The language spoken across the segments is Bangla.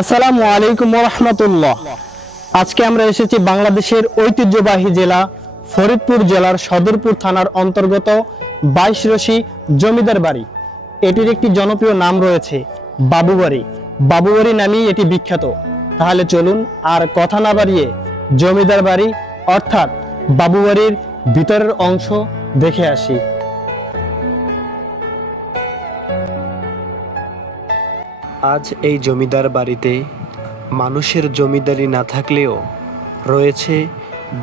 আসসালামু আলাইকুম ওয়া রাহমাতুল্লাহ। আজকে আমরা এসেছি বাংলাদেশের ঐতিহ্যবাহী জেলা ফরিদপুর জেলার সদরপুর থানার অন্তর্গত 22 রশি জমিদার বাড়ি। এটির একটি জনপ্রিয় নাম রয়েছে বাবুবাড়ি। বাবুবাড়ি নামেই এটি বিখ্যাত। তাহলে চলুন আর কথা না বাড়িয়ে জমিদার বাড়ি অর্থাৎ বাবুবাড়ির ভিতরের অংশ দেখে আসি। আজ এই জমিদার বাড়িতে মানুষের জমিদারি না থাকলেও রয়েছে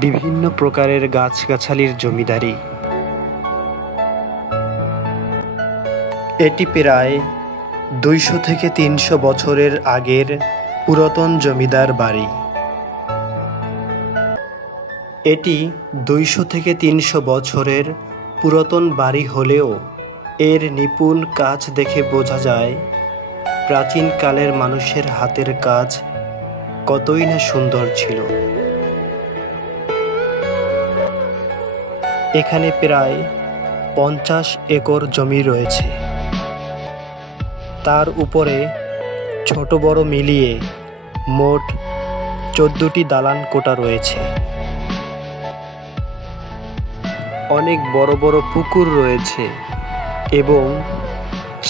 বিভিন্ন প্রকারের গাছগাছালির জমিদারি। এটি প্রায় 200 থেকে 300 বছরের আগের পুরাতন জমিদার বাড়ি। এটি 200 থেকে 300 বছরের পুরাতন বাড়ি হলেও এর নিপুণ কাজ দেখে বোঝা যায় প্রাচীনকালের মানুষের হাতের কাজ কতই না সুন্দর ছিল। এখানে প্রায় 50 একর জমি রয়েছে। তার উপরে ছোট বড় মিলিয়ে মোট 14টি দালান কোঠা রয়েছে। অনেক বড় বড় পুকুর রয়েছে এবং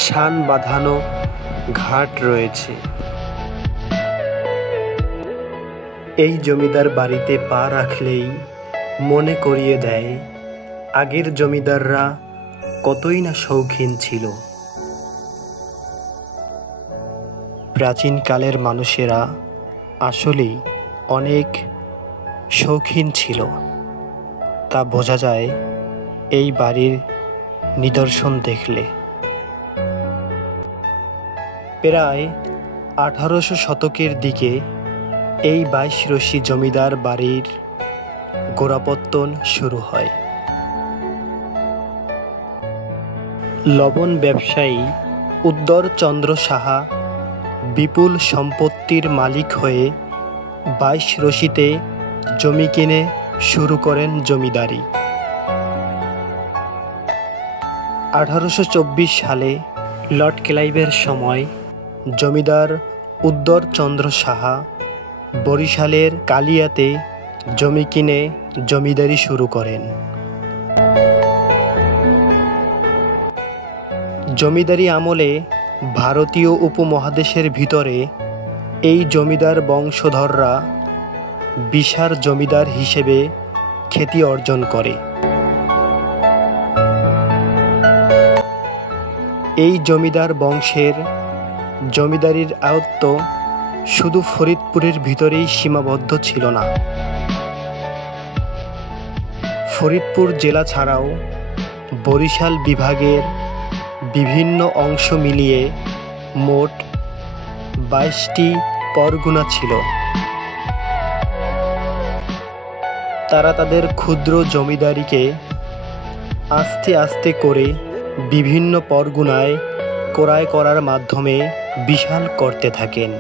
শান বাঁধানো ঘাট রয়েছে। এই জমিদার বাড়িতে পা রাখলেই মনে করিয়ে দেয় আগের জমিদাররা কতই না শৌখিন ছিল। প্রাচীনকালের মানুষেরা আসলেই অনেক শৌখিন ছিল, তা বোঝা যায় এই বাড়ির নিদর্শন দেখলে। প্রায় 1800 শতকের দিকে এই 22 রশি জমিদার বাড়ির গোড়াপত্তন শুরু হয়। লবণ ব্যবসায়ী উদ্দর চন্দ্র সাহা বিপুল সম্পত্তির মালিক হয়ে 22 রশিতে জমি কিনে শুরু করেন জমিদারি। 1824 সালে লর্ড ক্লাইভের সময় জমিদার উদ্দর চন্দ্র সাহা বরিশালের কালিয়াতে জমি কিনে জমিদারি শুরু করেন। জমিদারি আমলে ভারতীয় উপমহাদেশের ভিতরে এই জমিদার বংশধররা বিশাল জমিদার হিসেবে খ্যাতি অর্জন করে। এই জমিদার বংশের জমিদারির আয়ত্ত শুধু ফরিদপুরের ভিতরেই সীমাবদ্ধ ছিল না। ফরিদপুর জেলা ছাড়াও বরিশাল বিভাগের বিভিন্ন অংশ মিলিয়ে মোট 22টি পরগনা ছিল। তারা তাদের ক্ষুদ্র জমিদারিকে আস্তে আস্তে করে বিভিন্ন পরগনায় ক্রয় করার মাধ্যমে বিশাল করতে থাকেন।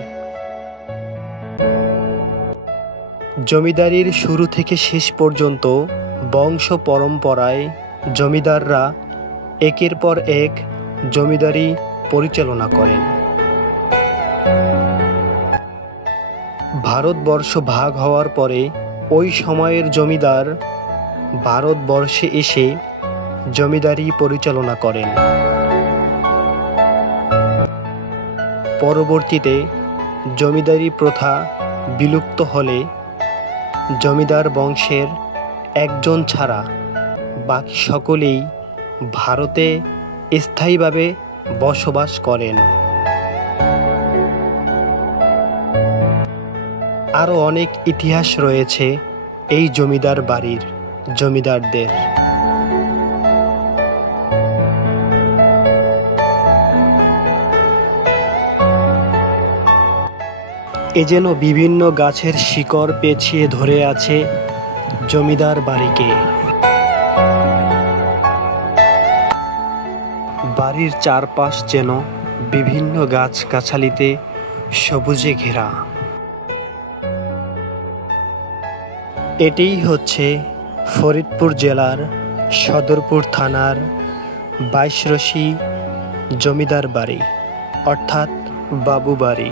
জমিদারির শুরু থেকে শেষ পর্যন্ত বংশ পরম্পরায় জমিদাররা একের পর এক জমিদারি পরিচালনা করেন। ভারতবর্ষ ভাগ হওয়ার পরে ওই সময়ের জমিদার ভারতবর্ষে এসে জমিদারি পরিচালনা করেন। পরবর্তীতে জমিদারি প্রথা বিলুপ্ত হলে জমিদার বংশের একজন ছাড়া বাকি সকলেই ভারতে স্থায়ীভাবে বসবাস করেন। আরও অনেক ইতিহাস রয়েছে এই জমিদার বাড়ির জমিদারদের। এ যেন বিভিন্ন গাছের শিকড় পেঁচিয়ে ধরে আছে জমিদার বাড়িকে। বাড়ির চারপাশ যেন বিভিন্ন গাছগাছালিতে সবুজে ঘেরা। এটিই হচ্ছে ফরিদপুর জেলার সদরপুর থানার 22 রশি জমিদার বাড়ি অর্থাৎ বাবুবাড়ি।